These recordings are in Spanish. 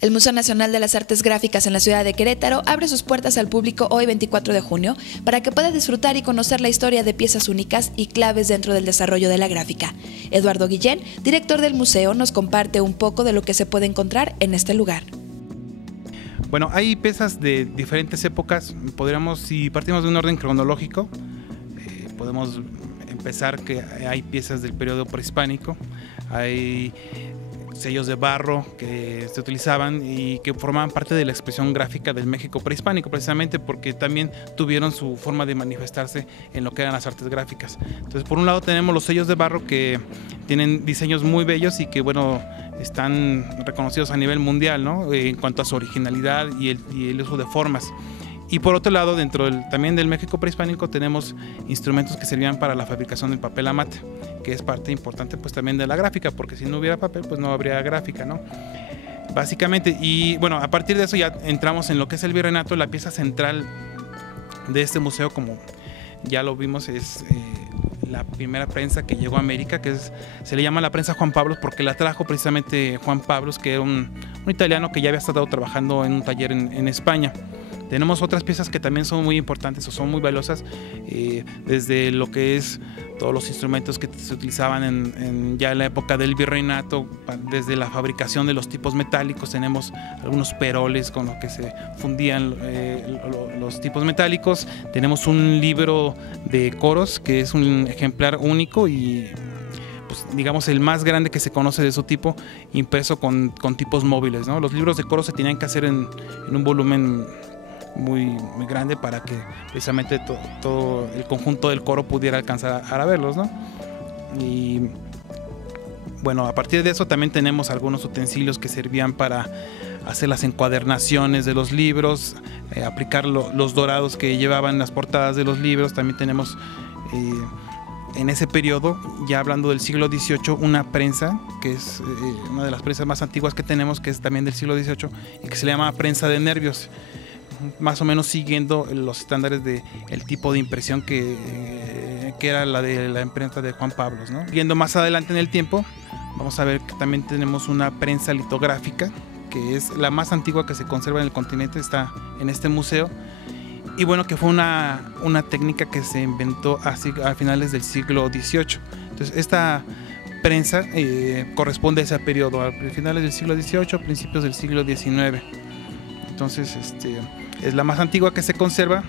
El Museo Nacional de las Artes Gráficas en la ciudad de Querétaro abre sus puertas al público hoy 24 de junio para que pueda disfrutar y conocer la historia de piezas únicas y claves dentro del desarrollo de la gráfica. Eduardo Guillén, director del museo, nos comparte un poco de lo que se puede encontrar en este lugar. Bueno, hay piezas de diferentes épocas. Si partimos de un orden cronológico, podemos empezar que hay piezas del periodo prehispánico, hay sellos de barro que se utilizaban y que formaban parte de la expresión gráfica del México prehispánico, precisamente porque también tuvieron su forma de manifestarse en lo que eran las artes gráficas. Entonces, por un lado tenemos los sellos de barro que tienen diseños muy bellos y que, bueno, están reconocidos a nivel mundial, ¿no? En cuanto a su originalidad y el uso de formas. Y por otro lado, también del México prehispánico tenemos instrumentos que servían para la fabricación del papel amate, que es parte importante pues también de la gráfica, porque si no hubiera papel pues no habría gráfica, ¿no? Básicamente, y bueno, a partir de eso ya entramos en lo que es el virreinato. La pieza central de este museo, como ya lo vimos, es la primera prensa que llegó a América, se le llama la prensa Juan Pablos porque la trajo precisamente Juan Pablos, que era un italiano que ya había estado trabajando en un taller en España. Tenemos otras piezas que también son muy importantes o son muy valiosas, desde lo que es todos los instrumentos que se utilizaban ya en la época del virreinato, desde la fabricación de los tipos metálicos. Tenemos algunos peroles con los que se fundían los tipos metálicos. Tenemos un libro de coros que es un ejemplar único y pues, digamos el más grande que se conoce de su tipo, impreso con tipos móviles, ¿no? Los libros de coro se tenían que hacer en un volumen muy grande para que precisamente todo el conjunto del coro pudiera alcanzar a verlos, ¿no? Y bueno, a partir de eso también tenemos algunos utensilios que servían para hacer las encuadernaciones de los libros, aplicar los dorados que llevaban las portadas de los libros. También tenemos en ese periodo, ya hablando del siglo XVIII, una prensa que es una de las prensas más antiguas que tenemos, que es también del siglo XVIII y que se le llama prensa de nervios, más o menos siguiendo los estándares del tipo de impresión que era la de la imprenta de Juan Pablos, ¿no? Yendo más adelante en el tiempo, vamos a ver que también tenemos una prensa litográfica, que es la más antigua que se conserva en el continente, está en este museo, y bueno, que fue una técnica que se inventó a finales del siglo XVIII. Entonces, esta prensa corresponde a ese periodo, a finales del siglo XVIII, principios del siglo XIX. Entonces, es la más antigua que se conserva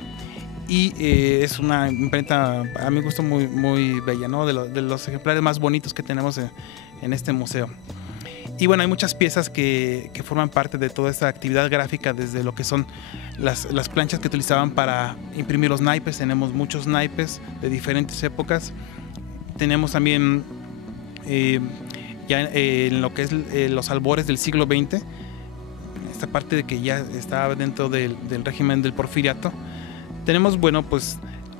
y es una imprenta, a mi gusto, muy, muy bella, ¿no? De los ejemplares más bonitos que tenemos en este museo. Y bueno, hay muchas piezas que forman parte de toda esta actividad gráfica, desde lo que son las planchas que utilizaban para imprimir los naipes. Tenemos muchos naipes de diferentes épocas. Tenemos también ya en lo que es los albores del siglo XX, esta parte de que ya estaba dentro del régimen del Porfiriato. Tenemos, bueno, pues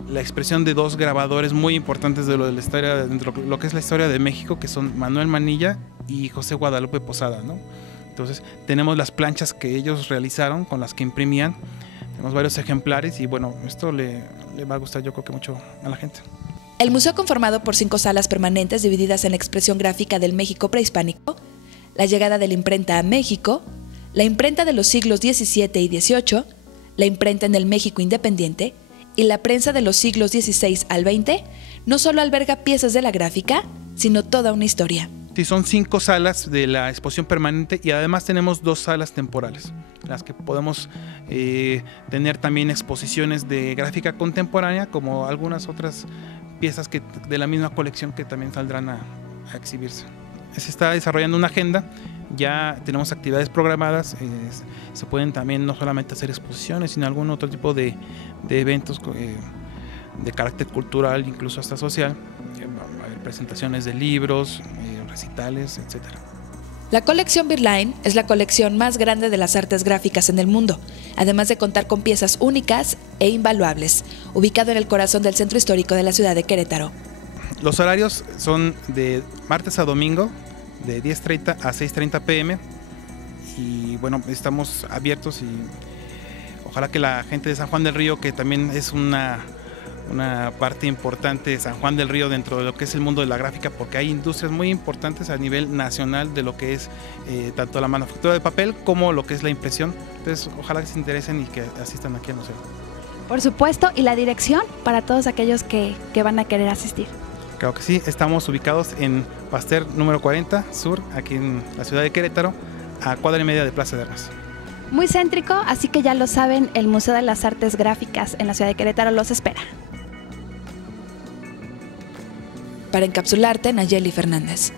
la expresión de dos grabadores muy importantes de la historia, dentro de lo que es la historia de México, que son Manuel Manilla y José Guadalupe Posada, ¿no? Entonces tenemos las planchas que ellos realizaron, con las que imprimían. Tenemos varios ejemplares y bueno, esto le va a gustar, yo creo que mucho a la gente. El museo, conformado por 5 salas permanentes divididas en la expresión gráfica del México prehispánico, la llegada de la imprenta a México, la imprenta de los siglos XVII y XVIII, la imprenta en el México independiente y la prensa de los siglos XVI al XX, no solo alberga piezas de la gráfica, sino toda una historia. Sí, son 5 salas de la exposición permanente y además tenemos 2 salas temporales, en las que podemos tener también exposiciones de gráfica contemporánea, como algunas otras piezas de la misma colección que también saldrán a exhibirse. Se está desarrollando una agenda, ya tenemos actividades programadas, se pueden también no solamente hacer exposiciones, sino algún otro tipo de eventos de carácter cultural, incluso hasta social, presentaciones de libros, recitales, etc. La colección Birline es la colección más grande de las artes gráficas en el mundo, además de contar con piezas únicas e invaluables, ubicado en el corazón del centro histórico de la ciudad de Querétaro. Los horarios son de martes a domingo, de 10:30 a 6:30 p.m. Y bueno, estamos abiertos y ojalá que la gente de San Juan del Río, que también es una parte importante de San Juan del Río dentro de lo que es el mundo de la gráfica, porque hay industrias muy importantes a nivel nacional de lo que es tanto la manufactura de papel como lo que es la impresión. Entonces ojalá que se interesen y que asistan aquí al museo. Por supuesto, y la dirección para todos aquellos que van a querer asistir. Claro que sí, estamos ubicados en Pasteur número 40 Sur, aquí en la ciudad de Querétaro, a cuadra y media de Plaza de Armas. Muy céntrico, así que ya lo saben, el Museo de las Artes Gráficas en la ciudad de Querétaro los espera. Para Encapsularte, Nayeli Fernández.